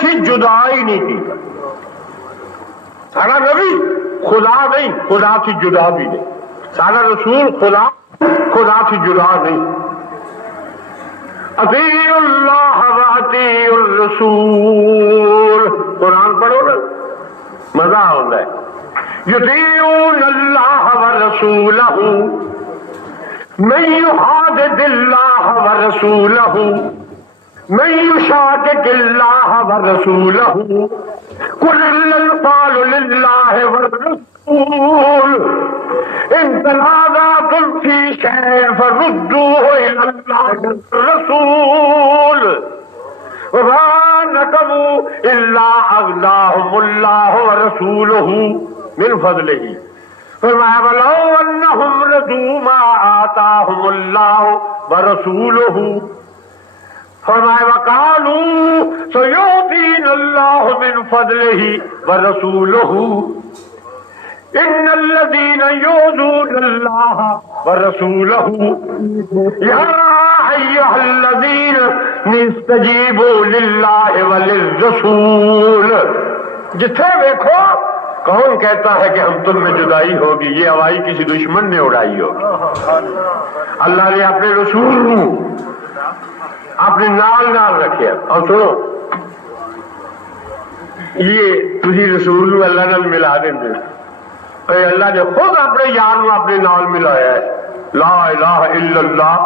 تھی جدا ہی نہیں کی. سارا نبی خدا نہیں، خدا سے جدا بھی نہیں. سارا رسول خدا سے جدا نہیں. اطیعوا اللہ واطیعوا الرسول، قرآن پڑھو نا مزہ آتا ہے. یطیعون اللہ ورسولہ من یحادد اللہ ورسولہ من یشاقق اللہ ورسولہ قل الانفال للہ والرسول ان تنازعتم فی شیء فردوه الی اللہ والرسول وما نقموا الا اغناهم اللہ ورسولہ من فضلہ. فرمایا وَلَوْ أَنَّهُمْ رَضُوا مَا آتَاهُمُ اللَّهُ وَرَسُولُهُ، فرمایا وَقَالُوا سَيُعْطِينَا اللَّهُ مِنْ فَضْلِهِ وَرَسُولُهُ إِنَّ الَّذِينَ يُؤْذُونَ اللَّهَ وَرَسُولَهُ يَا أَيُّهَا الَّذِينَ اسْتَجِيبُوا لِلَّهِ وَلِلرَّسُولِ. جتھے دیکھو کون کہتا ہے کہ ہم تم میں جدائی ہوگی؟ یہ ہوائی کسی دشمن نے اڑائی ہوگی. اللہ نے اپنے رسول اپنے نال رکھے. اور سنو یہ تھی رسول اللہ نے ملا دیں گے. اللہ نے خود اپنے یار میں اپنے نال ملایا ہے. لا الہ الا اللہ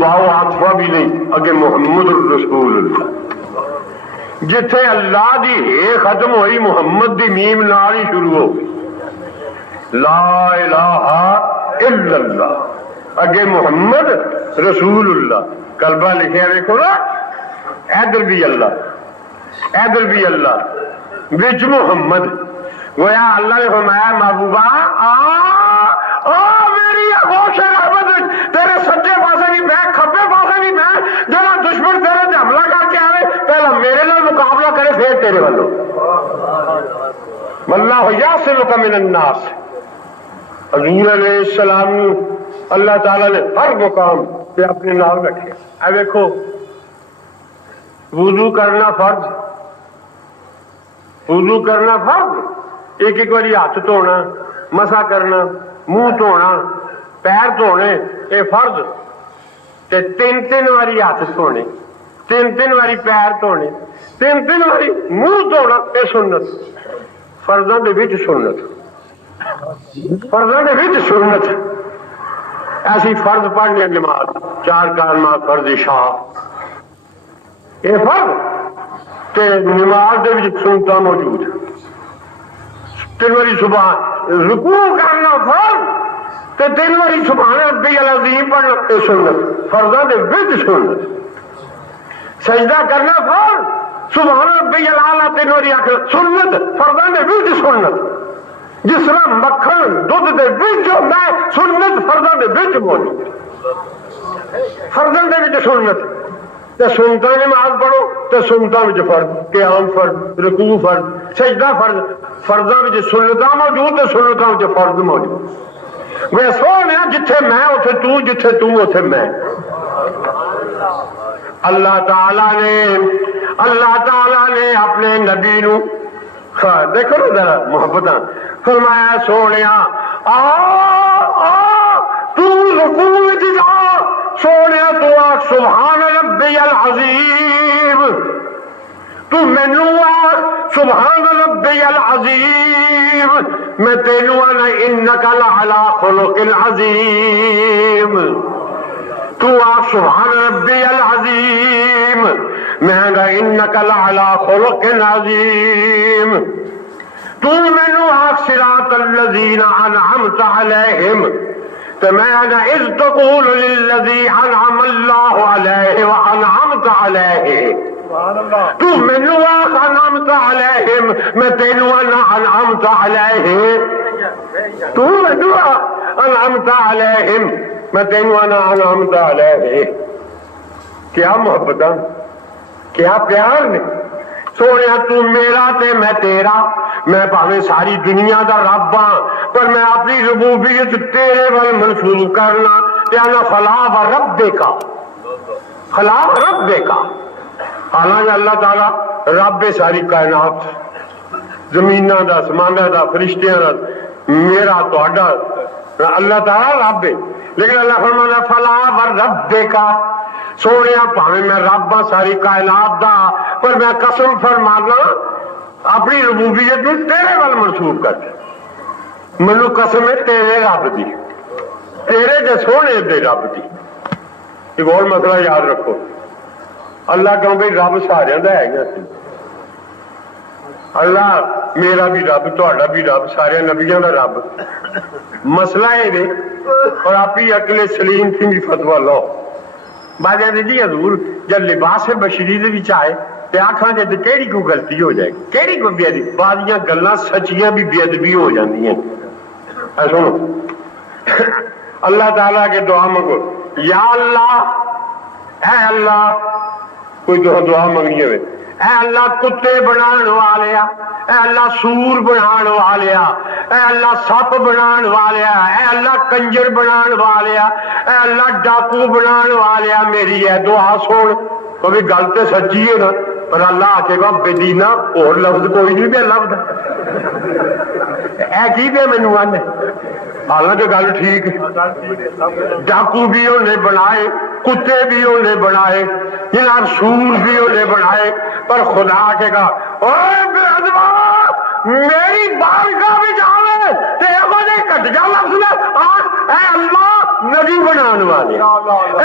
واو عاطفہ بھی نہیں اگے محمد الرسول اللہ. جتھے اللہ دی ہے ختم ہوئی محمد دی میم نال ہی شروع ہو گئی. لا الہ الا اللہ اگے محمد رسول اللہ. کلبہ لکھے دیکھو نا، ادھر بھی اللہ ادھر بھی اللہ وچ محمد. گویا اللہ نے فرمایا محبوبہ آ میری آغوش رحمت تیرے سجے پاسے نہیں میں کھبے پاسے نہیں میں. جب دشمن تیرے تے حملہ کر کے آئے پہلا میرے نال مقابلہ کرے پھر تیرے والوں. واللہ یعصمک من الناس. حضور علیہ السلام اللہ تعالیٰ نے ہر مقام پہ اپنے نام رکھے. اب دیکھو وضو کرنا فرض، وضو کرنا فرض. ایک ایک باری ہاتھ دھونا، مسا کرنا، منہ دھونا، پیر دھونے یہ فرض. تے تین تین واری ہاتھ دھونے، تین تین واری پیر دھونے، تین تین واری منہ دھونا یہ سنت. فرضاں دے وچ سنت، فرضاں دے وچ سنت. ایسی فرض پڑھنے نماز 4 نماز فرض عشاء یہ فرض تے نماز دے وچ سنتاں موجود. 3 واری سبحان رکوع کرنا فرض تے 3 واری سبحان ربی العظیم پڑھنا یہ سنت. فرضاں دے وچ سنت. سجدہ کرنا فرض سبحان ربی الاعلیٰ 3 واری آخر سنت. فرضاں دے وچ سنت. جس طرح مکھن دودھ دے وچ ہوندا ہے سنت فرضاں دے وچ موجود. فرضاں دے وچ سنت. تے سنتاں نماز پڑھو تے سنتاں وچ فرض، قیام فرض، رکوع فرض، سجدہ فرض. فرضاں وچ سنتاں موجود تے سنتاں وچ فرض موجود. میں سونے جتھے میں اوتھے تو، جتھے تو اوتھے میں. اللہ تعالیٰ نے اپنے نبی نو دیکھو نا ذرا محبت فرمایا سونیا تو رکوع وچ جا. سونیا تو آخ سبحان ربی العظیم. تو مینوں آخ سبحان ربی العظیم. میں تینوں آنا انک لعلی خلق عظیم. تو آخ سبحان ربی العظیم. میں آنا انک لعلی خلق عظیم. تو مینوں آخ صراط الذین انعمت علیہم. تو میں آنا اذ تقول للذی انعم اللہ علیہ وانعمت علیہ. تو مینوں آخ انعمت علیہم. میں تینوں آنا انعمت علیہ. تو مینوں آخ انعمت علیہم. میں تینوں آنا انعمت علیہ. کیا محبت، کیا پیار نے. سونے تو میرا تے میں تیرا. میں پاویں ساری دنیا دا رب ہاں پر میں اپنی ربوبیت تیرے ول منسوب کرنا. تے انا فلا و رب کا، فلا و رب کا. حالانکہ اللہ تعالیٰ رب ہے ساری کائنات، زمیناں دا، آسماناں دا، فرشتیاں دا، میرا تہاڈا اللہ تعالی رب ہے۔ لیکن اللہ فرمانا فلا وربک، سونیا بھاویں میں رب ہاں ساری کائنات دا، پر میں قسم فرمانا اپنی ربوبیت نو تیرے وال منسوب کر کے، مینوں قسم ہے تیرے رب دی، تیرے دے سونے دے رب دی۔ ایک اور مسئلہ یاد رکھو، اللہ کہوں بھائی رب سارے دا ہے گا، اللہ میرا بھی رب، تہاڈا بھی رب، سارے نبیوں دا رب۔ مسئلہ ہے اور آپ ہی عقل سلیم تھی بھی فتوا لو۔ بعد جی حضور جب لباس بشری دے وچ آئے تے آکھاں گے تے کیڑی کوئی غلطی ہو جائے گی، کیڑی کوئی بے ادبی، بعضیاں گلاں سچیاں بھی بے ادبی ہو جاندیاں۔ اے سنو، اللہ تعالیٰ کے دعا منگو، یا اللہ، اے اللہ، کوئی دعا منگنی ہوئے، اے اللہ کتے بنان والیا، اے اللہ سور بنان والیا، اے اللہ سپ بنان والیا، اے اللہ کنجر بنان والیا، اے اللہ ڈاکو بنان والیا، میری ہے دعا سن۔ کبھی گل تو سچی ہے نا، پر اللہ آکے گا بدینہ اور لفظ کوئی نہیں پہ لفظ اے کی پہ مینوں آنے، حالانکہ گل ٹھیک ہے، ڈاکو بھی انہیں بنائے، کتے بھی انہیں بنائے، جناب سور بھی انہیں بنائے، پر خدا کے گا اوے بے ادبا میری بارگاہ میں جاوے تے ایگو دے کٹ جا لفظ میں اے اللہ نبی بنان والے، اے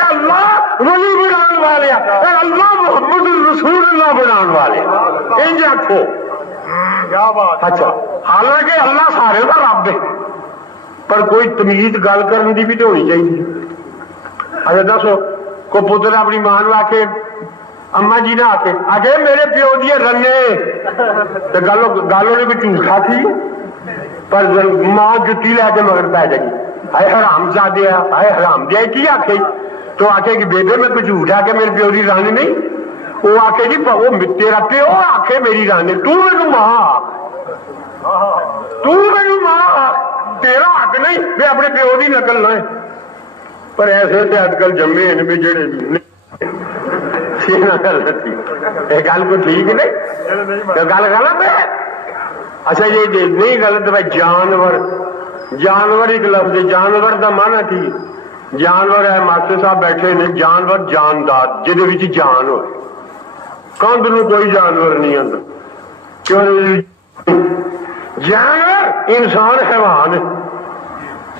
اللہ ولی بنان والے، اے اللہ محمد رسول اللہ بنان والے، انج آکھو۔ اچھا حالانکہ اللہ سارے دا رب ہے، پر کوئی تمیز گل کرن دی بھی تو ہونی چاہیے۔ اچھا دسو کو پتر اپنی ماں نو آکھے اما جی نہ آکے میرے پیو دیے رنے تو گالوں نے کوئی جھوٹ کھاتی، پر ماں جتی لے کے مگر پی جائے گی، ہائے حرام زادے، ہائے حرام دیا کی آکھے، تو آکھے کہ بیبے میں کوئی جھوٹ ہے کہ میرے پیو دی رانی نہیں، وہ آکھے جی وہ تیرا پیو آکھے میری رانی، تو مینوں ماں، تو مینوں ماں، تیرا حق نہیں میں اپنے پیو دی نقل نہ ہے۔ پر ایسے تے اج کل جمے ہیں بھی جڑے گل کو ٹھیک نہیں گل غلط ہے۔ اچھا یہ نہیں غلط بھائی جانور، جانور ایک لفظ، جانور دا معنی کی جانور ہے، ماسٹر صاحب بیٹھے نے، جانور جاندار جہدے وچ جان ہو، کندھ نو کوئی جانور نہیں آتا، کیوں جانور انسان حیوان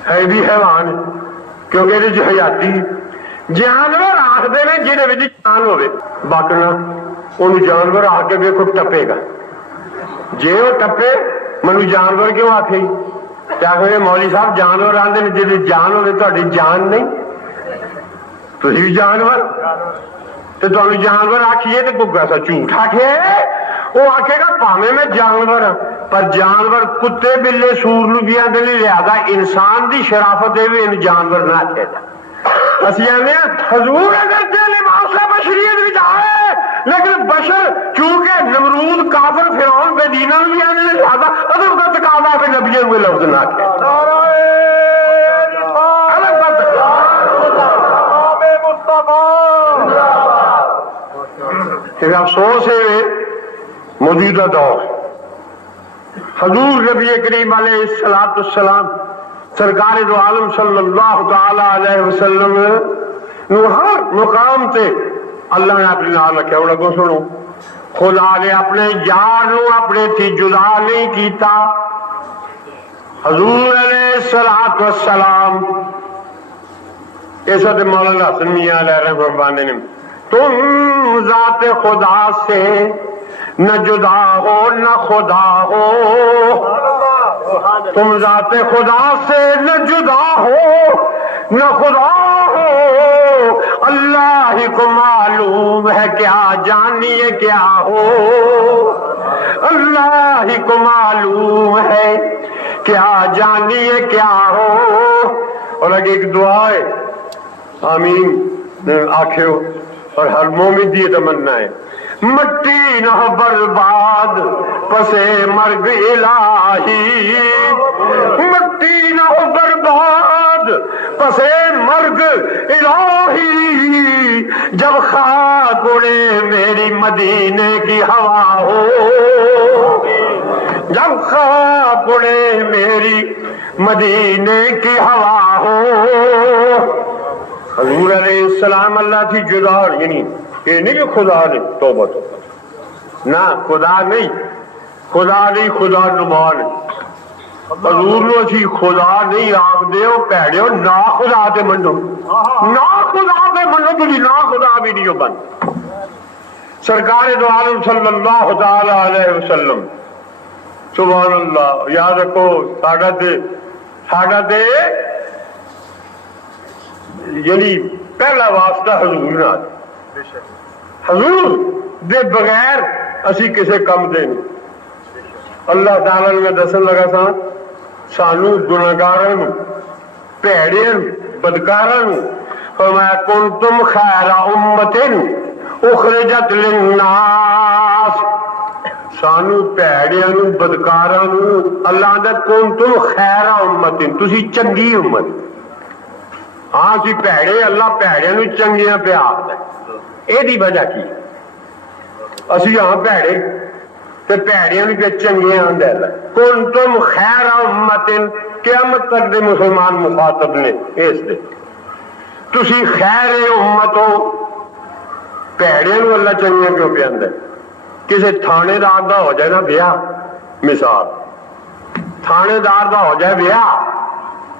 ہے بھی حیوان کیونکہ یہ حیاتی جانور آخر نے جہاں جان ہوے، باقنا انہوں جانور آ کے ویکھو ٹپے گا، جے وہ ٹپے منو جانور کیوں آخے، کیا کہ مولوی صاحب جانور آتے ہیں جی جان ہوے تہاڈی جان نہیں، تسی بھی جانور تو تمہیں جانور آخیے تو کوئی ایسا جھوٹ آخے، وہ آخے گا پاویں میں جانور ہاں، پر جانور کتے بلے سور نو بھی آدھے نہیں، لہذا انسان دی شرافت ہے بھی ان جانور نہ آخے گا۔ اسی آنے حضور اگر دل لباس بشریت بھی آئے، لیکن بشر چونکہ نمرود کافر فرعون بے دینہ بھی آنے لہذا ادب کا تقاضا پہ نبیوں ہوئے لفظ نہ آخے۔ ایک افسوس ہے موجودہ دور، حضور نبی کریم علیہ السلام سرکار دو عالم صلی اللہ تعالی علیہ وسلم نو ہر مقام تے اللہ نے اپنے نال رکھا۔ انہوں کو سنو، خدا نے اپنے یار نو اپنے تھی جدا نہیں کیتا۔ حضور علیہ السلام ایسا تے مولانا حسن میاں علیہ رحمہ نے، تم ذات خدا سے نہ جدا ہو نہ خدا ہو، تم ذات خدا سے نہ جدا ہو نہ خدا ہو، اللہ ہی کو معلوم ہے کیا جانیے کیا ہو، اللہ ہی کو معلوم ہے کیا جانیے کیا ہو۔ اور اگر ایک دعا ہے آمین آخو، اور ہر مومن دی تمنا ہے، مٹی نہ برباد پسے مرگ الہی، مٹی نہ برباد پسے مرگ الہی، جب خاک اڑے میری مدینے کی ہوا ہو، جب خواب اڑے میری مدینے کی ہوا ہو۔ حضور علیہ السلام اللہ کی جدا، یعنی یہ نہیں کہ خدا نے، توبہ توبہ، نہ خدا نہیں، خدا نہیں، خدا نمان۔ حضور نو اسی خدا نہیں آخ دے ہو پیڑے ہو، نا خدا دے منو، نا خدا دے منو، تجھی نا خدا بھی نہیں ہو بن۔ سرکار دو عالم صلی اللہ تعالی علیہ وسلم، سبحان اللہ، یاد رکھو ساڑھا دے یعنی پہلا واسطہ حضور نہ، حضور دے بغیر اسی کسے کم دے نہیں۔ اللہ تعالیٰ نے دسن لگا سا سانو گناہگاراں نو، پیڑیاں بدکاراں نو، فرمایا کنتم خیر امت اخرجت للناس، سانو پیڑیاں نو بدکاراں نو اللہ دا کنتم خیر امت، تسی چنگی امت۔ ہاں اسی پیڑے، اللہ پیڑیاں نو چنگیاں پہ آخدا ہے، اے دی وجہ کی اسی ہاں پیڑے تے پیڑیاں نو پہ چنگیاں آندا ہے۔ کنتم خیر امت، قیامت تک دے مسلمان مخاطب نے اس دے، تسی خیر امت ہو، پیڑیاں نو اللہ چنگیاں کیوں پہ آندا ہے؟ کسی تھانے دار دا ہو جائے نا بیاہ، مثال تھانے دار دا ہو جائے بیاہ،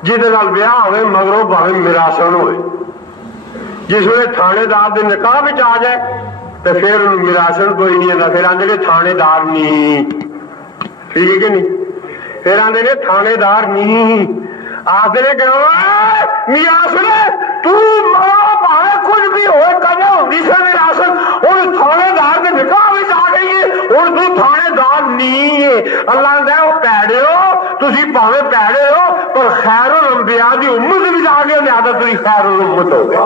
جہدے نال بیاہ ہوئے مگروں بھاویں میراثن ہوئے، جس ویلے تھانے دار دے نکاح وچ آ جائے تو پھر میراثن کوئی نہیں ہے، پھر آندے نے تھانے دار نہیں، ٹھیک ہے کہ نہیں؟ پھر آندے نے تھانے دار نہیں، آخر نے کہ میراثن تو ماں بھاویں کچھ بھی ہوئے کدے ہوندی سے میراثن، ہن تھانے دار دے نکاح وچ آ گئی ہے، ہن تو تھانے دار نہیں ہے۔ اللہ نے وہ پیڑے ہو، تسی بھاویں پیڑے ہو پر خیر الانبیاء دی امت وچ آ گئے، لہذا تسی خیر الامت ہو گئے۔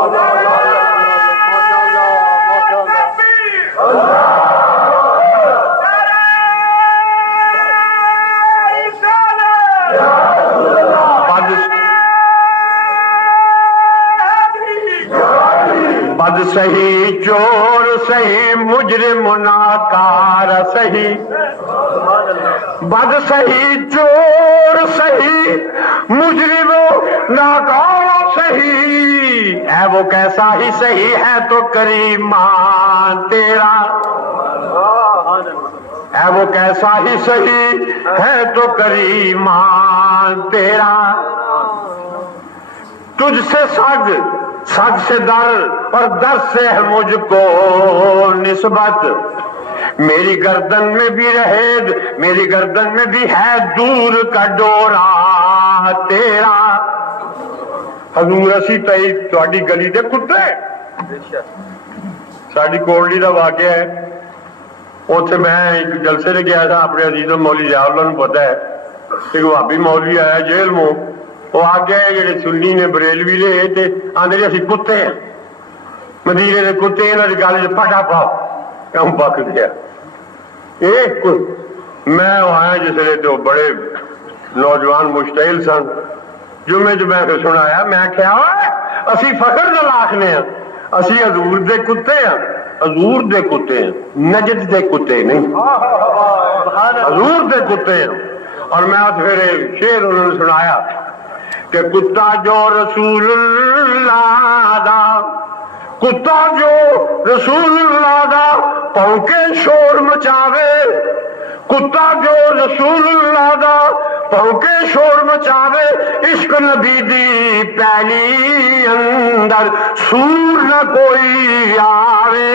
بد سہی چور سہی مجرم ناکار سہی، بد سہی چور سہی مجرم ناکار سہی، ہے وہ کیسا ہی سہی ہے تو کریمان تیرا، ہے وہ کیسا ہی سہی ہے تو کریمان تیرا، تجھ سے سگ، سگ سے در اور در سے ہے مجھ کو نسبت، میری گردن میں بھی رہے، میری گردن میں بھی ہے دور کا ڈورا تیرا۔ حضور اسی تئی تہاڈی گلی دے کتے، ساڈی کوڑلی دا واقعہ ہے، اوتھے میں ایک جلسے لے گیا تھا اپنے عزیز مولوی ضیاء اللہ نوں پتہ ہے، ایک وہابی مولوی آیا جیل میں، وہ آ گیا جڑے سنی نے بریلوی لے تے آندے اسی کتے ہیں، مدینے دے کتے، انہاں دی گل پٹا پاؤ، کم پک گیا۔ میں آیا جس ویلے تو بڑے نوجوان مشتعل سن، جمعے جو میں سنایا، میں کیا اسی فخر نال آکھنے ہیں اسی حضور دے کتے ہیں، حضور دے کتے ہیں، نجد دے کتے نہیں، حضور دے کتے ہیں۔ اور میں پھر شعر انہوں نے سنایا کہ کتا جو رسول اللہ دا، کتا جو رسول اللہ دا پونکے شور مچاوے، کتا جو رسول اللہ دا پونکے شور مچاوے، عشق نبی دی پہلی اندر سور نہ کوئی آوے،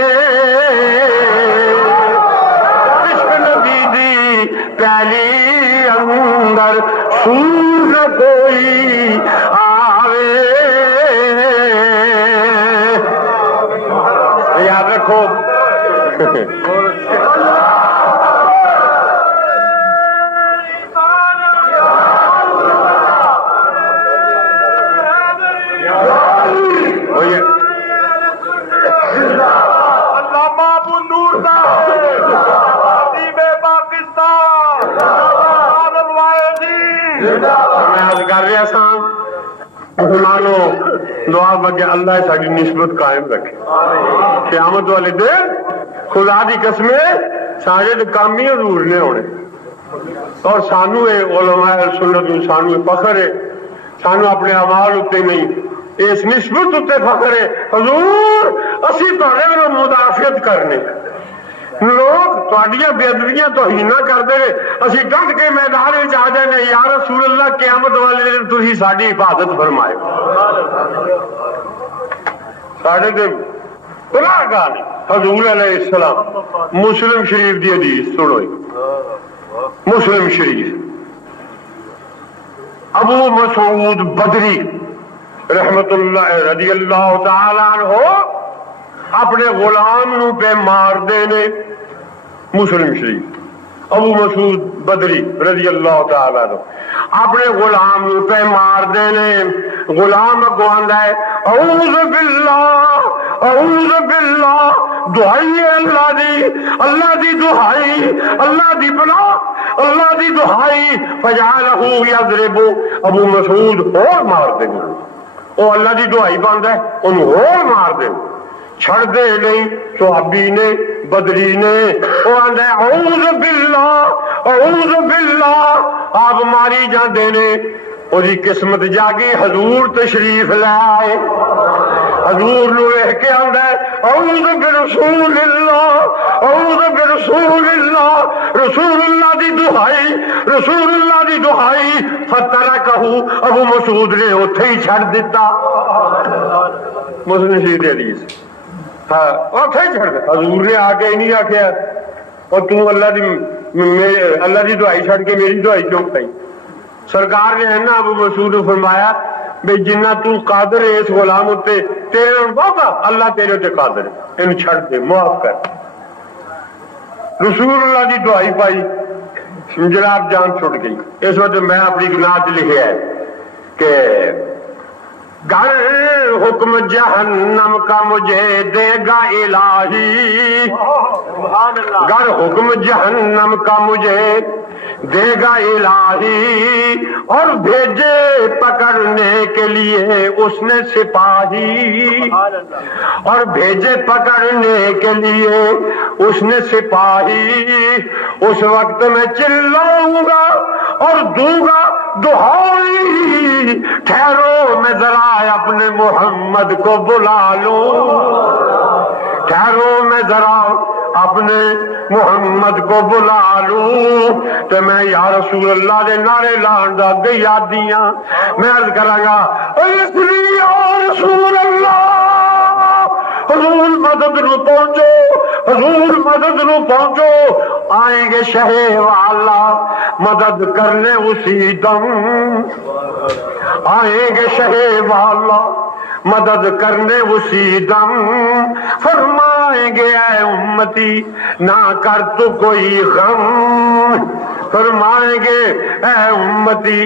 عشق نبی دی پہلی اندر سور نہ کوئی آوے۔ یاد رکھو مسلمانوں دعا بگے اللہ ساری نسبت قائم رکھے قیامت والے دن خدا دی قسمیں سارے کام ہی حضور نے ہونے اور سانو علماء سنت سانو فخر ہے سانو اپنے اعمال اتنے نہیں اس نسبت اتنے فخر ہے حضور اسی تھوڑے مدافعت کرنے لوگ تھوڑیاں بے ادبیاں توہیناں کرتے رہے اسی ڈٹ کے میدان میں آ جانے یا رسول اللہ قیامت والے دن تسی ساڈی حفاظت فرمائے ساڈے تے گناہگار حضور علیہ السلام مسلم شریف دی حدیث سنو مسلم شریف ابو مسعود بدری رحمت اللہ رضی اللہ تعالی عنہ اپنے غلام نو پہ مار دینے مسلم شریف ابو مسعود بدری رضی اللہ تعالی عنہ اپنے غلام نو پہ مار دینے غلام کو آندا ہے اعوذ باللہ دعائی اللہ دی دعائی اللہ دی پناہ اللہ دی دعائی فجعلہ یضرب ابو مسعود اور مار دینے وہ اللہ دی دعائی باندا ہے انہوں اور مار دینے چھڑ دے نہیں صحابی نے بدری نے وہ آندا ہے اعوذ باللہ آپ ماری جاندے نے اور قسمت جاگی حضور تشریف لے آئے حضور نو ویکھ کے آندا ہے اعوذ برسول اللہ اعوذ برسول اللہ رسول اللہ دی دعائی رسول اللہ دی دعائی فترکہ ابو مسعود نے اوتھے ہی چھڑ دیتا مسلم شریف دی حدیث ہاں اوتھے ہی چھڑ دیتا حضور نے آ کے نہیں آکھیا اور تو اللہ دی دعائی چھڑ کے میری دعائی کیوں کھائی سرکار نے ہے نا ابو مسعود نے فرمایا بھئی جنہ تو قادر ہے اس غلام ہوتے تیرے بابا اللہ تیرے ہوتے قادر ہے انہوں چھڑ دے معاف کر رسول اللہ دی دعائی پائی جناب جان چھوٹ گئی اس وقت میں اپنی گناہ لکھے ہے کہ گر حکم جہنم کا مجھے دے گا الہی گر حکم جہنم کا مجھے دے گا الہی اور بھیجے پکڑنے کے لیے اس نے سپاہی اور بھیجے پکڑنے کے لیے اس نے سپاہی اس وقت میں چلاؤں گا اور دوں گا دہائی ٹھہرو میں ذرا اپنے محمد کو بلا لوں ٹھہرو میں ذرا اپنے محمد کو بلا لوں تو میں یا رسول اللہ دے نعرے لان دا گئی آدیاں میں عرض کراں گا اسری یا رسول اللہ حضور مدد نو پہنچو حضور مدد نو پہنچو آئیں گے شہ والا مدد کرنے اسی دم آئیں گے شہ والا مدد کرنے اسی دم فرمائیں گے اے امتی نہ کر تو کوئی غم فرمائیں گے اے امتی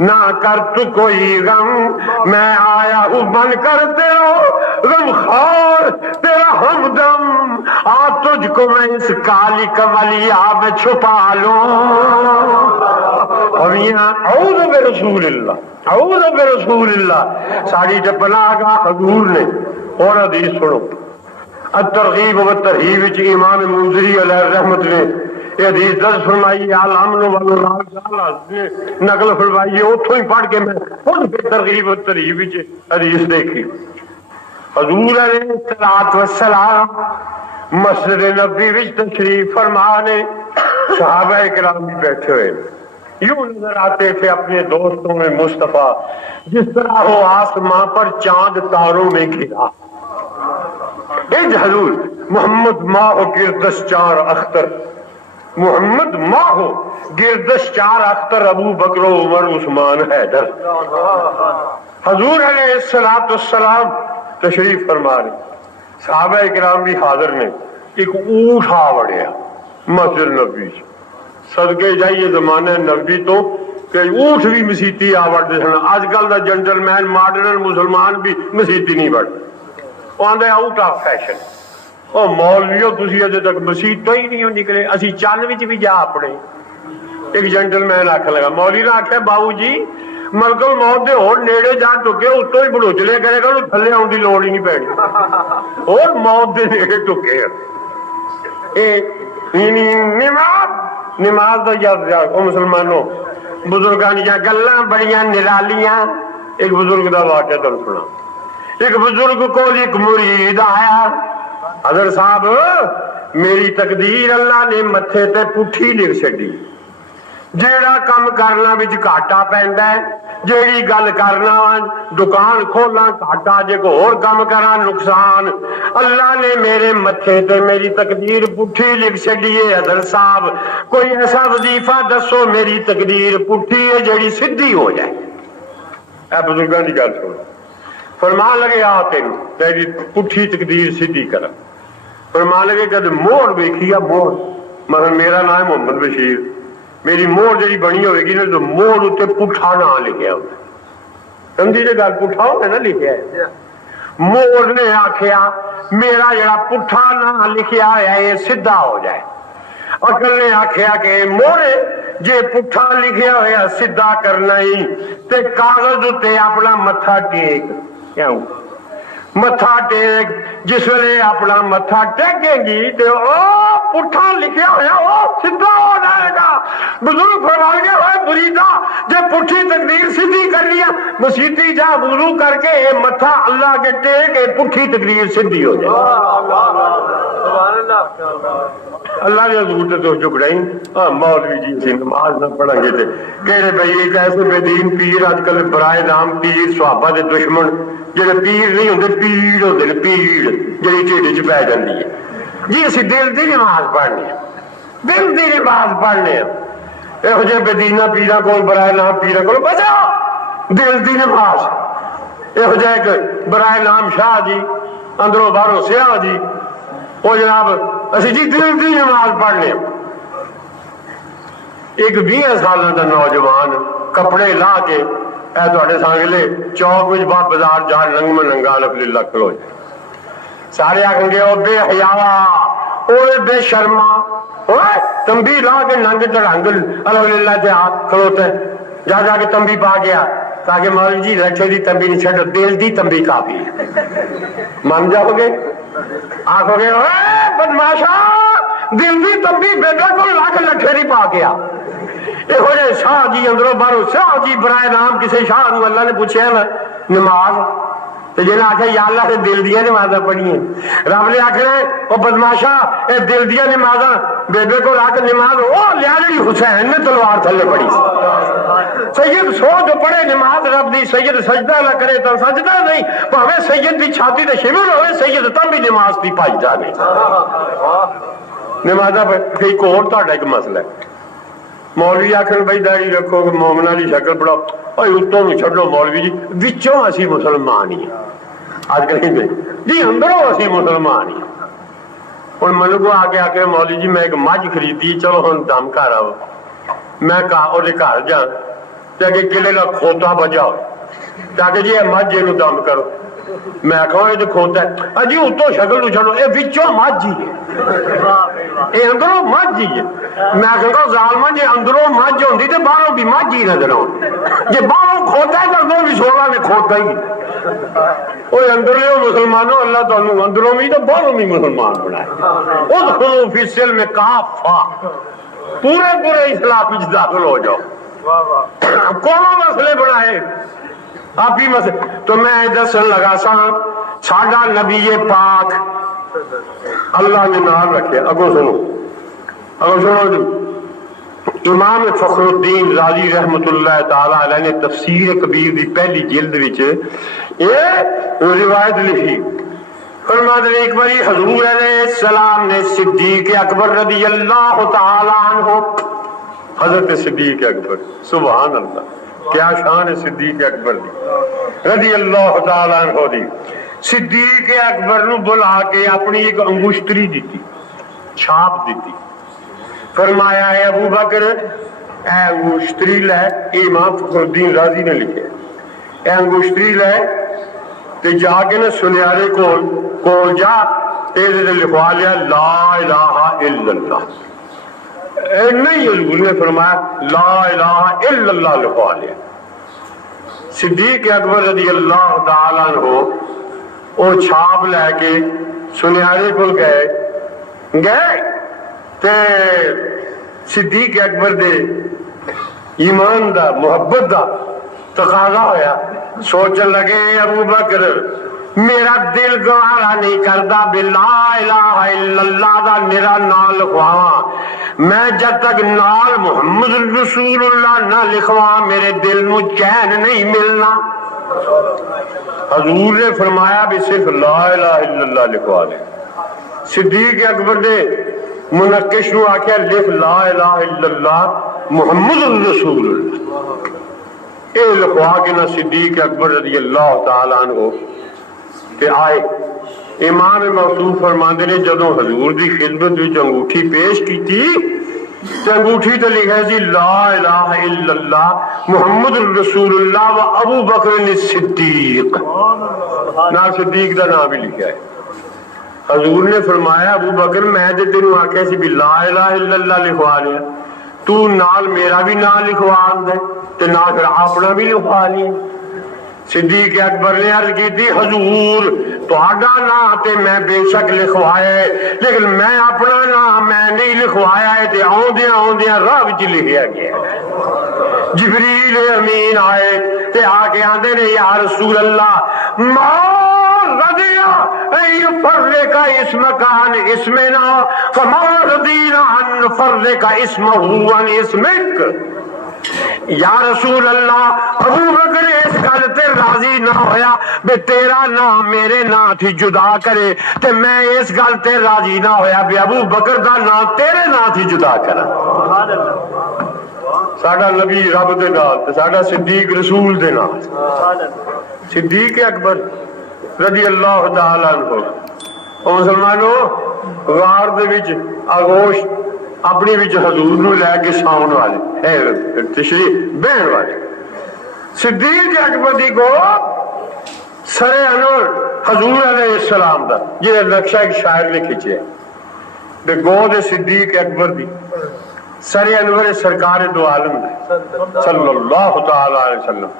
نہ کر تو کوئی غم میں آیا ہوں بن کر تیرا غم خار تیرا ہمدم آ تجھ کو میں اس کالی کملیا میں چھپا لوں اور یہاں اعوذ برسول اللہ اعوذ برسول اللہ ساری جب بنا گا حضور نے اور حدیث سنو الترغیب و ترہیب وچ امام منذری علیہ الرحمت نے یہ حدیث درج فرمائی الامن والراحت نے نقل فرمائی اتھوں ہی پڑھ کے میں خود ترغیب و ترہیب وچ حدیث دیکھی حضور علیہ الصلوۃ والسلام مسجد نبوی وچ تشریف فرما نے صحابہ کرام بھی بیٹھے ہوئے یوں نظر آتے تھے اپنے دوستوں میں مصطفیٰ جس طرح وہ آسمان پر چاند تاروں میں گھرا حضور محمد ماہ گردش چار اختر محمد ماہ گردش چار اختر ابو بکر و عمر عثمان حیدر حضور علیہ السلام تشریف فرما رہے صحابہ کرام بھی حاضر نے ایک اونٹ آ وڑیا مسجد نبوی صدقے جائیے زمانہ نبی تو کہ اونٹ بھی مسیتی آ وڑتے سن اج کل دا جنٹل مین ماڈرن مسلمان بھی مسیتی نہیں وڑتے وہ آدھے آؤٹ آف فیشن وہ مولویو تسی اجے تک مسیت تو ہی نہیں نکلے اسی چل وچ بھی جا اپنے ایک جنٹل مین آکھن لگا مولوی نے آکھیا بابو جی ملک الموت دے اور نیڑے جا ٹکے اتوں ہی بڑوچلے کرے گا انہوں تھلے آن دی لوڑ ہی نہیں پینی اور موت دے نیڑے ٹکے نماز دا یاد او مسلمانوں بزرگان یا گلاں بڑیاں نرالیاں ایک بزرگ دا واقعہ تم سنا ایک بزرگ کو ایک مرید آیا حضرت صاحب میری تقدیر اللہ نے متھے تے پٹھی لکھ چھڈی جیڑا کم کرنا وچ گھاٹا پیندا ہے جیڑی گل کرنا دکان کھولاں گھاٹا جے کو اور کم کراں نقصان اللہ نے میرے متھے تے میری تقدیر پٹھی لکھ چھڈی ہے حضرت صاحب کوئی ایسا وظیفہ دسو میری تقدیر پٹھی ہے جیڑی سدھی ہو جائے اے بزرگاں دی گل سنو فرمان لگے آ تین تیری پٹھی تقدیر سدھی کرا فرمان لگے کہ مہر ویکھی مہر مثلا میرا نام ہے محمد بشیر میری مہر جی بنی ہوئے گی نا تو مہر اتنے پٹھا نہ لکھیا ہوتا سمجھی جی گل پٹھا ہوتا نا لکھیا ہے مہر نے آخیا میرا جڑا پٹھا نہ لکھیا ہوا یہ سیدھا ہو جائے عقل نے آخیا کہ مہرے جے پٹھا لکھیا ہوا سیدھا کرنا ہی تے کاغذ تے اپنا متھا ٹیک کیوں متھا ٹیک جس ویلے اپنا متھا ٹیکیں گی تو او پٹھا لکھیا ہوا وہ سیدھا ہو جائے گا بزرگ فرما گیا ہوئے مریدا جے پٹھی تقدیر سیدھی کر لیا مسیتی جا وضو کر کے اے متھا اللہ کے ٹیک اے پٹھی تقدیر سیدھی ہو جائے اللہ نے حضور تے تو جھگڑائی مولوی جی سے نماز نہ پڑھیں گے تے کہڑے بھائی ایک ایسے بے دین پیر آج کل برائے نام پیر صحابہ دے دشمن جڑے پیر نہیں ہوندے پیڑ ہوندے نے پیڑ جڑی ٹھڈ وچ پے جاندی ہے جی اسی دل دی نماز پڑھنی ہے دل دی نماز پڑھنے یہو جہے بے دینا پیراں کول برائے نام پیراں کول بچاؤ دل دی نماز یہو جہے ایک برائے نام شاہ جی اندروں باہروں سیاہ جی وہ جناب اسی جی دل دی نماز پڑھنے ایک 20 سالوں کا نوجوان کپڑے لا کے اے تواڈے سامنے چوک وچ بازار جا ننگ میں ننگا الحمدللہ کھلو سارے آکھن گے او بے حیا اوے بے شرما اوے تمبی لا کے ننگ چڑھنگ الحمدللہ تے ہاتھ کھلوتے جا جا کے تمبی پا گیا تاکہ مولوی جی رکھے دی تمبی نہیں چھڈو دل دی تمبی کافی مان جاؤ گے آخو گے اوے بدماشا دل دی تمبی بیٹا کو لاکھ لٹھے نہیں پا گیا یہو جے شاہ جی اندروں باہروں شاہ جی برائے نام کسی شاہ نو اللہ نے پوچھا نماز تو جنہیں آخر یا اللہ سے دل دیا نمازاں پڑھیے رب نے آخر وہ بدماشا اے دل دیا نمازاں بیبے کو لا کے نماز وہ لیا جی حسین نے تلوار تھلے پڑھی سید سو جو پڑھے نماز رب دی سید سجدہ نہ کرے تو سجدہ نہیں پاوے سید دی چھاتی تے شمل ہوئے سید تم بھی نماز دی پائی جانے نمازاں کئی کو اور تہاڈا ایک مسئلہ ہے مولوی آخر بھائی داڑھی رکھو مومنا کی شکل پڑھاؤ بھائی اتوں بھی چڈو مولوی جی وچوں اسی مسلمان ہی اج کل جی اندروں اسی مسلمان ہی ہوں من کو آ کے مولوی جی میں ایک مجھ خریدی چلو ہوں دم کر آؤ میں وہ گھر جا کہ کلے کا کھوتا بجا تاکہ جی یہ مجھ یہ دم کرو میں آخا یہ کھوتا ہے جی اتوں شکل تو چڑھو یہ وچوں مجھ ہی ہے یہ اندروں مجھ ہی ہے میں آخا ظالما جی اندروں مجھ ہوتی تو باہروں بھی مجھ ہی نظر آؤ جی باہروں کھوتا ہے تو اندروں بھی 16 نے کھوتا ہی وہ اندر مسلمانوں اللہ تعالیٰ اندروں بھی تو باہروں بھی مسلمان بنائے ادخلوا فی السلم کافہ پورے پورے اسلام میں داخل ہو جاؤ کون مسئلے بنائے آپ ہی مسئلے تو میں دسن لگا سا ساڈا نبی پاک اللہ نے نام رکھے اگو سنو جی امام فخر الدین رازی رحمت اللہ تعالی علیہ نے تفسیر کبیر دی پہلی جلد وچ یہ روایت لکھی فرماتے ہیں ایک باری حضور علیہ السلام نے صدیق اکبر رضی اللہ تعالی عنہ حضرت صدیق اکبر سبحان اللہ کیا شان ہے صدیق اکبر دی رضی اللہ تعالی عنہ دی صدیق اکبر نو بلا کے اپنی ایک انگشتری دیتی چھاپ دیتی فرمایا ہے ابو بکر اے انگشتری لے امام فخر الدین رازی نے لکھے اے انگشتری لے تے جا کے نا سنیارے کول جا تیرے دے لکھوا لیا لا الہ الا اللہ نہیں حضور نے فرمایا لا الہ الا اللہ لکھوا لیا صدیق اکبر رضی اللہ تعالیٰ عنہ وہ چھاپ لے کے سنیارے کو گئے تے صدیق اکبر دے ایمان دا محبت دا تقاضا ہویا. سوچن لگے ابو بکر میرا دل گوارا نہیں کرتا بلا الہ الا اللہ دا میرا نام لکھواواں. میں جب تک نال محمد رسول اللہ نہ لکھواں میرے دل میں چین نہیں ملنا. حضور نے فرمایا بھی صرف لا الہ الا اللہ لکھوا دے. صدیق اکبر نے منقش نو آخیا لکھ لا الہ الا اللہ محمد رسول اللہ. اے لکھوا کے نہ صدیق اکبر رضی اللہ تعالیٰ عنہ تے آئے. امام موصوف فرماندے نے جدوں حضور دی خدمت وچ انگوٹھی پیش کیتی تے انگوٹھی تے لکھا سی لا الہ الا اللہ محمد رسول اللہ و ابو بکر صدیق. نہ صدیق دا نام بھی لکھا ہے. حضور نے فرمایا ابو بکر میں تے تینوں آکھیا سی بھی لا الہ الا اللہ لکھوا لیا, تو نال میرا بھی نام لکھوا دے تے نہ پھر اپنا بھی لکھوا لیا. صدیق اکبر نے عرض کی تھی حضور تہاڈا نام تے میں بے شک لکھوایا ہے لیکن میں اپنا نام میں نہیں لکھوایا ہے تے آؤندیاں راہ وچ لکھیا گیا. جبریل امین آئے تے آ کے آندے نے یا رسول اللہ ما رضیا ان يفرق اسمك عن اسمنا فما رضينا ان نفرق اسمه عن اسمك. یا رسول اللہ ابو بکر اس گل تے راضی نہ ہویا بے تیرا نام میرے نام تھی جدا کرے تے میں اس گل تے راضی نہ ہویا بے ابو بکر دا نام تیرے نام تھی جدا کرا. ساڈا نبی رب دے نال تے ساڈا صدیق رسول دے نال. صدیق اکبر رضی اللہ تعالی عنہ او مسلمانوں غار دے وچ آغوش اپنی وچ حضور نو لے کے ساؤن والے تشریف بہن والے. صدیق اکبر دی گو سر انور حضور علیہ السلام دا یہ نقشہ ایک شاعر نے کھینچے دے گو دے صدیق اکبر دی سر انور سرکار دو عالم صلی اللہ تعالی علیہ وسلم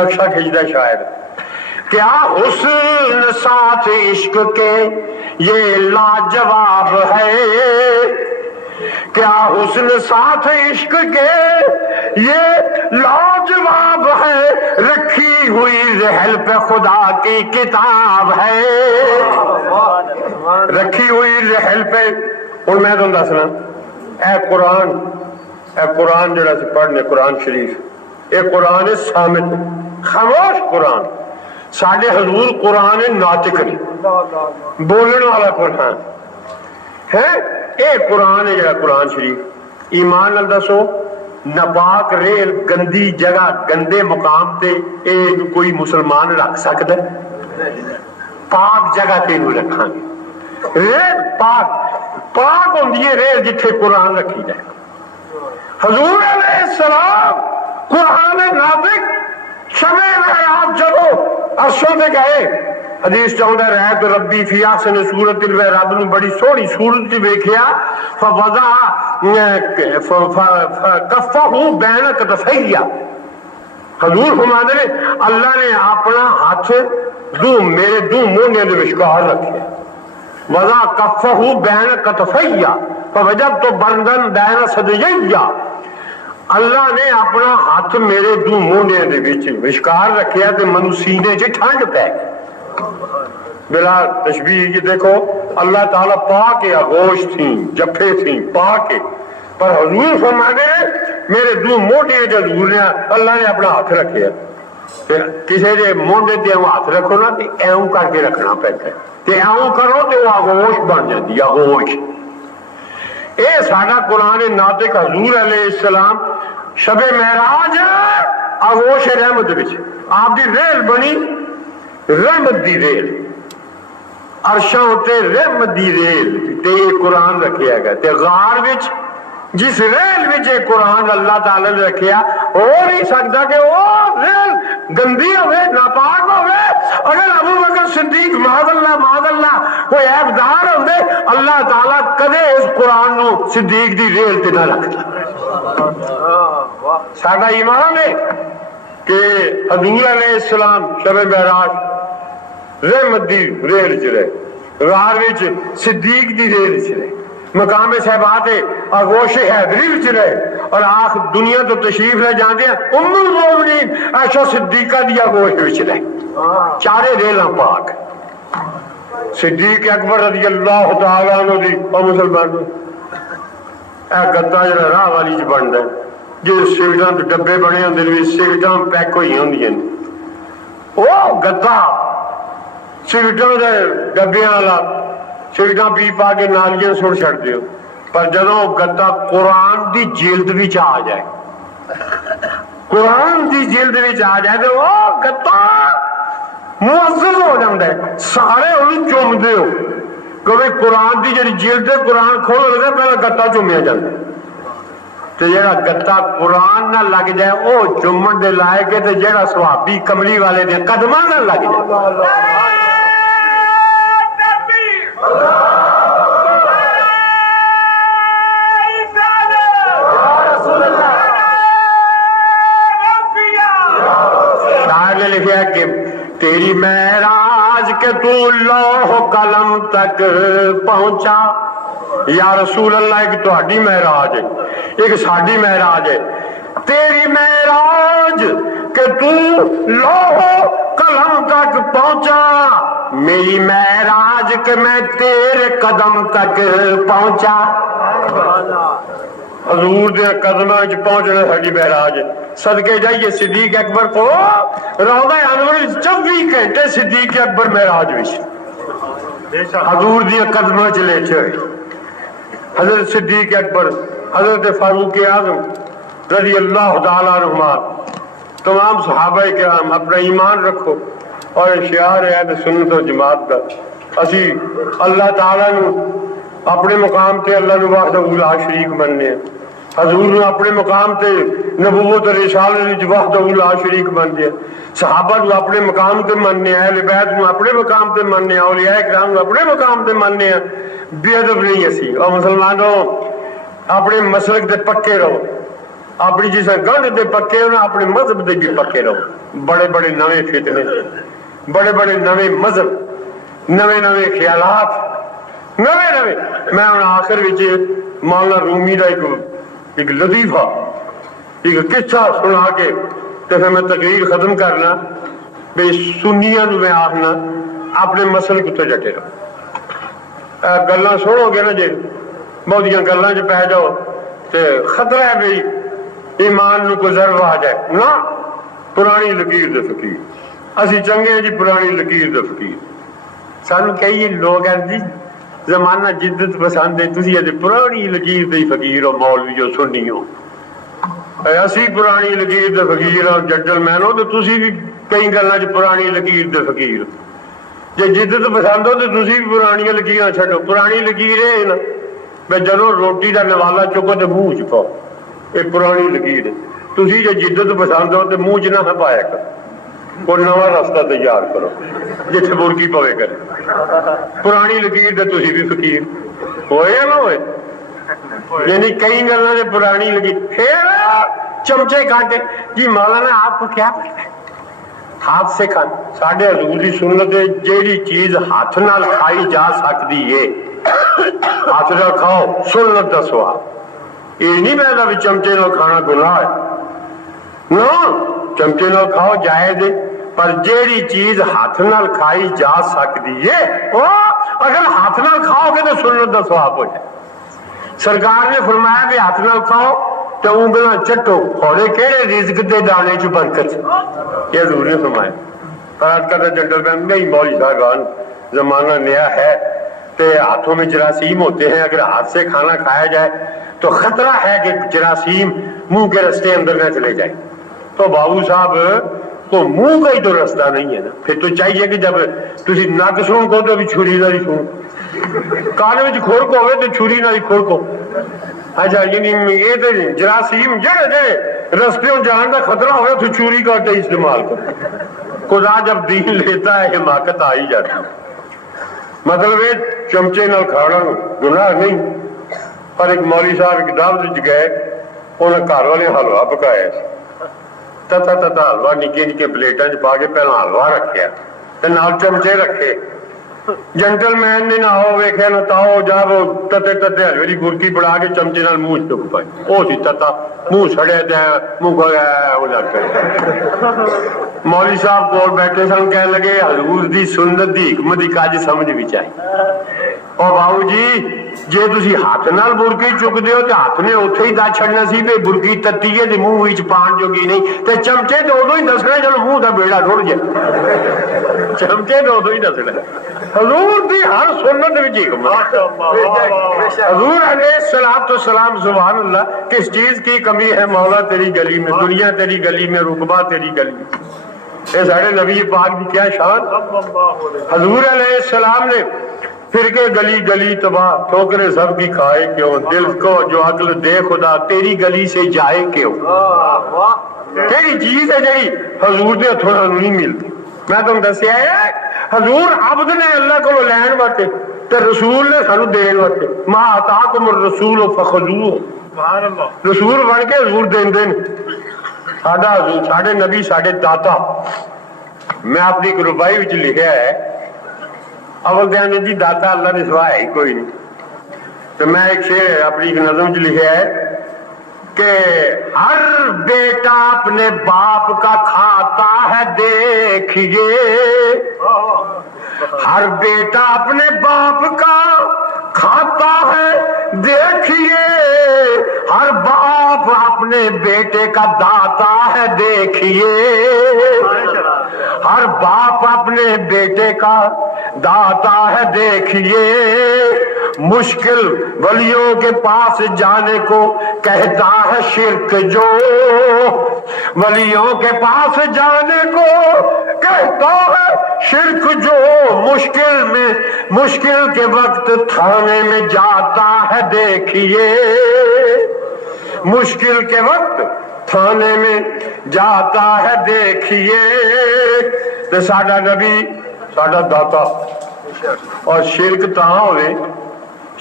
نقشہ کھینچتا شاعر. کیا حسن ساتھ عشق کے یہ لاجواب ہے, کیا حسن ساتھ عشق کے یہ لاجواب ہے, رکھی ہوئی رحل پہ خدا کی کتاب ہے. رکھی ہوئی رحل پہ. اور میں تم دسنا اے قرآن جڑا سی پڑھنے قرآن شریف اے قرآن صامت خاموش قرآن. ساڈے حضور قرآن ناطق نہیں بولن والا قرآن ہے. اے قرآن ہے جڑا قرآن شریف ایمان نال دسو ناپاک ریل گندی جگہ گندے مقام تے اے کوئی مسلمان رکھ سکتا ہے؟ پاک جگہ تے نو رکھاں گے. ریل پاک ہوندی ہے ریل جتھے قرآن رکھی جائے. حضور علیہ السلام قرآن ناطق شب معراج جدو عرشوں تے گئے حدیث چاہتا رہے تو ربی فی احسن صورت رب نو بڑی سوہنی صورت وچ ویکھیا فوضع کفہ بین کتفیہ. حضور فرماندے نے اللہ نے اپنا ہاتھ میرے دو مونڈیاں دے وچکار رکھیا. وضع کفہ بین کتفیہ فوجدت بردن بین صدیہ. اللہ نے اپنا ہاتھ میرے دو مونڈیاں دے وچکار رکھیا تے منو سینے چ ٹھنڈ پے گئی. بلا تشبیہ یہ دیکھو اللہ تعالیٰ پاک آغوش تھیں جفے تھیں پاک, پر حضور فرمانے میرے دو موڈے جو حضور نے اللہ نے اپنا ہاتھ رکھے. کسی دے موڈے تے ہاتھ رکھو نا تے ایوں کر کے رکھنا پہتا ہے تے ایوں کرو تے وہ آغوش بن جاتی آغوش. اے ساڈا قرآن ناطق حضور علیہ السلام شب معراج آغوش رحمت وچ آپ دی ریل بنی رحمت دی ریل عرشاں تے رحمت دی ریل تے قرآن رکھیا گیا. تے غار وچ جس ریل وچ قرآن اللہ تعالی نے رکھیا ہو نہیں سکتا کہ وہ ریل گندی ہوئے ناپاک ہوئے. اگر ابو بکر صدیق معاذ اللہ کوئی عیبدار ہوندے اللہ تعالیٰ کدے اس قرآن نو صدیق دی ریل تے نہ رکھتا. ساڈا ایمان ہے کہ حضور علیہ السلام شب معراج رحمت دی ریل چ رہے، غار وچ صدیق دی ریل چ رہے، مقام صحبات آغوش حیدری وچ رہے، اور آخ دنیا تو تشریف لے جاندے ہیں ام المومنین عائشہ صدیقہ دی آغوش وچ رہے، چارے ریلاں پاک، صدیق اکبر رضی اللہ تعالیٰ عنہ دی اور مسلمانوں اے گدا جڑا راہ والی چ بندا ہے جی سگٹاں دے ڈبے بنے ہوندے نے، سگٹاں پیک ہوئی ہوندیاں نے، او گدا سگٹاں دے ڈبیاں والا سگٹاں پی پا کے نالیاں سڑ چھڑ دیو، پر جدوں گدا قرآن دی جلد وچ آ جائے، قرآن دی جلد وچ آ جائے تو او گدا معزز ہو جاتا ہے، سارے انہوں چومتے ہو کہ قرآن دی جڑی جلد ہے قرآن کھولو لگا پہلے گتا چومیا جاتا ہے، تو جڑا گتا قرآن نہ لگ جائے او چومن دے لائق ہے، تو جڑا صحابی کملی والے دے قدماں نہ لگ جائے۔ شاعر نے لکھا کہ تیری معراج کے تو لوح قلم تک پہنچا، یا رسول اللہ ایک تہاڈی معراج ہے ایک ساڈی معراج ہے، تیری معراج کہ تو لوح قلم تک پہنچا، میری معراج کہ میں تیرے قدم تک پہنچا، حضور دے قدماں وچ پہنچنا ساڈی معراج ہے۔ صدقے جائیے صدیق اکبر کو روضہ انور 24 گھنٹے صدیق اکبر معراج وچ حضور دی قدماں وچ لے چے، حضرت صدیق اکبر، حضرت فاروق اعظم رضی اللہ تعالیٰ عنہما، تمام صحابہ کرام اپنا ایمان رکھو، اور شعار ہے اہل سنت و جماعت کا، اسی اللہ تعالیٰ نو اپنے مقام تے اللہ نو وحدہ لا شریک مننے ہیں، حضور نو اپنے مقام تے نبوت اور رسالت وحدہ لا شریک مننے ہیں، صحابہ نو اپنے مقام تے مننے ہیں، اہل بیت نو اپنے مقام تے مننے ہیں، اولیاء کرام نو اپنے مقام تے مننے ہیں، بے ادب نہیں اسی۔ اور مسلمانوں اپنے مسلک دے پکے رہو، اپنی جس گنڈ دے پکے ہو نا، اپنے مذہب دے بھی پکے رہو۔ بڑے بڑے نویں فتنے، بڑے بڑے نویں مذہب، نویں نویں خیالات، نویں نویں۔ میں ہوں آخر وچ مولانا رومی دا ایک لطیفہ ایک قصہ سنا کے تے پھر میں تقریر ختم کرنا، بے سنیاں نو میں آخنا اپنے مسلک تے ڈٹے رہو، گلاں سنو گے نا جی بہتیاں گلاں چ پی جاؤ تے خطرہ ہے بھئی ایمان نو کو ضرب آ جائے نا۔ پرانی لکیر دے فقیر، اسی چنگے ہیں جی پرانی لکیر دے فقیر، سانو کئی لوگ ہیں جی زمانہ جدت پسند ہے، تسی اے پرانی لکیر دے فقیر ہو، مولوی ہو، سنی ہو، اسی پرانی لکیر دے فقیر ہو، جنٹل مین ہو، تو تسی بھی کئی گلاں چ پرانی لکیر دے فقیر، جے جدت پسند ہو تو تسی بھی پرانی لکیراں چھڈو۔ پرانی لکیر ہے نا میں جدوں روٹی دا نوالا چکو تے منہ چ پاؤ، یہ پرانی لکیر ہے، تسی جے جدت پسند ہو تو منہ چ نہ پایا کرو، کوئی نواں راستہ تیار کرو جتھے برکی پوے کرے۔ پرانی لکیر دے تسی بھی فقیر ہوئے یا نہ ہوئے، یعنی کئی گلاں دے پرانی لکیر۔ پھر چمچے کانٹے جی مولانا آپ کو کیا پتا ہے ہاتھ سے کھانا؟ ساڈے حضور دی سنت ہے جیڑی چیز ہاتھ نال کھائی جا سکتی ہے ہاتھ نال کھاؤ، سنت دا سواب۔ یہ نہیں پہلا بھی چمچے نال کھانا گناہ ہے، نہ چمچے نال کھاؤ جائز ہے، پر جیڑی چیز ہاتھ نال کھائی جا سکتی ہے وہ اگر ہاتھ نال کھاؤ گے تو سنت دا ثواب ہو جائے۔ سرکار نے فرمایا بھی ہاتھ نال کھاؤ تو انگلاں چٹو، کھوڑے کہڑے رزق دے دانے چ برکت، یہ حضور نے فرمایا۔ پر آج کل جنٹل مین نہیں، مولوی صاحبان زمانہ نیا ہے تے ہاتھوں میں جراثیم ہوتے ہیں، اگر ہاتھ سے کھانا کھایا جائے تو خطرہ ہے کہ جراثیم منہ کے رستے اندر نہ چلے جائے۔ تو بابو صاحب کو منہ کا ہی تو رستہ نہیں ہے نا، پھر تو چاہیے کہ جب تسی نک سن کو تو بھی چھری نہ سن، کان وچ کھڑک ہوئے تو چھری نہ کھڑکو۔ اچھا یعنی یہ تو جراثیم جڑے جڑے رستوں جان کا خطرہ ہوئے تو چھری کا استعمال کرو۔ خدا جب دین لیتا ہے حماقت آ ہی جاتی ہے۔ مطلب یہ چمچے نال کھانا گناہ نہیں، پر ایک مولوی صاحب ایک دعوت وچ گئے، انہیں گھر والے حلوہ پکایا، تتا تتا حلوا نکے نکے پلیٹاں چ پا کے پہلا حلوا رکھیا تے نال چمچے رکھے جنٹل مین نے نہ ہو ویکھیا نہ تاؤ جب تتے تتے حلوے دی برکی بڑا کے چمچے نال منہ چک پائی او سی تتا منہ سڑے تے منہ کو ہو جاتا مولوی صاحب کول بیٹھے سن کہنے لگے حضور دی سنت دی حکمت دی کاج سمجھ وچ آئی او باؤ جی جے تسی ہاتھ نال برکی چکدے ہو تے ہاتھ نے اوتھے ہی دس چھڑنا سی بھی برکی تتی ہے تے منہ وچ پان جوگی نہیں تے چمچے تے اودوں ہی دسنا چلو منہ دا بیڑا ٹر جائے چمچے تے اودوں ہی دسنا حضور دی ہر سنت وچ حکمت حضور علیہ الصلوۃ والسلام سبحان اللہ کس چیز کی کمی ہے مولا تیری گلی میں دنیا تیری گلی میں رقبہ تیری گلی میں یہ سارے نبی پاک کی کیا شان حضور علیہ السلام نے پھر کے گلی گلی تباہ ٹھوکریں سب کی کھائے کیوں دل کو جو عقل دے خدا تیری گلی سے جائے کیوں کیڑی چیز ہے جی حضور دے تھوڑا نہیں ملتی میں تم دسیا ہے حضور عبد نے اللہ کو لین واسطے تے رسول نے سانو دین واسطے ما آتاکم الرسول فخذوہ رسول بن کے حضور دیندے ساڈا حضور ساڈے نبی ساڈے داتا میں اپنی ایک ربائی وچ لکھیا ہے اول دھیان جی داتا اللہ نے سوا ہے ہی کوئی نہیں تو میں ایک شعر اپنی ایک نظم وچ لکھیا ہے کہ ہر بیٹا اپنے باپ کا کھاتا ہے دیکھیے ہر بیٹا اپنے باپ کا کھاتا ہے دیکھیے ہر باپ اپنے بیٹے کا داتا ہے دیکھیے ہر باپ اپنے بیٹے کا داتا ہے دیکھیے مشکل ولیوں کے پاس جانے کو کہتا ہے شرک جو ولیوں کے پاس جانے کو کہتا ہے شرک جو مشکل کے وقت تھانے میں جاتا ہے دیکھیے مشکل کے وقت تھانے میں جاتا ہے دیکھیے تو ساڈا نبی ساڈا داتا اور شرک تاں ہوئے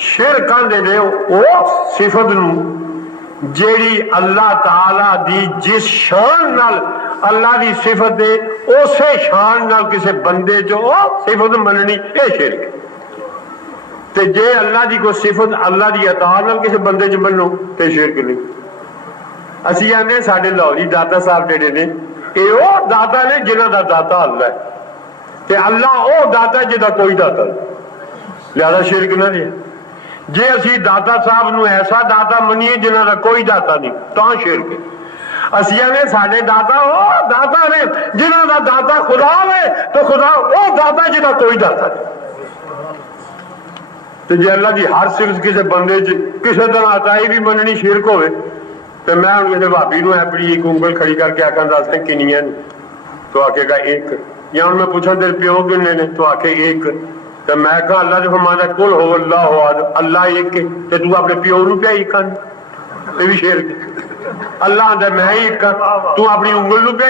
شرک آندے نے او صفت نو جیڑی اللہ تعالی دی جس شان نال اللہ دی صفت دے اسے شان نال کسے بندے جو صفت مننی اے شرک تے جے اللہ دی کوئی صفت اللہ دی عطا نال کسے بندے چ منو تے شرک نہیں اسی آنے ساڈے لاہوری داتا صاحب جڑے نے اے او داتا نے جنہاں دا داتا اللہ ہے تے اللہ او داتا جدا کوئی داتا لہذا شرک نہ دے جے اسی داتا صاحب نو ایسا داتا منیے جنہاں دا کوئی داتا نہیں تاں شرک ہے اسیاں نے ساڈے داتا او داتا نے جنہاں دا داتا خدا ہے تو خدا او داتا جدا کوئی داتا نہیں تو جے اللہ دی ہر صفت کسے بندے کسے طرح عطائی بھی مننی شرک ہوئے تو میں ان کسی بھابی نو اپنی ایک انگل کھڑی کر کے آکھاں دس کنیاں تو آکھے گا ایک یا ان میں پوچھا تیرے پیو کنے نے تو آکھے ایک تو میں کہا اللہ نے فرمایا کل ہو اللہ احد اللہ ایک تے تو اپنے پیو نو پیا ایک تے بھی شرک اللہ آندا میں ایک تو اپنی انگل نو پیا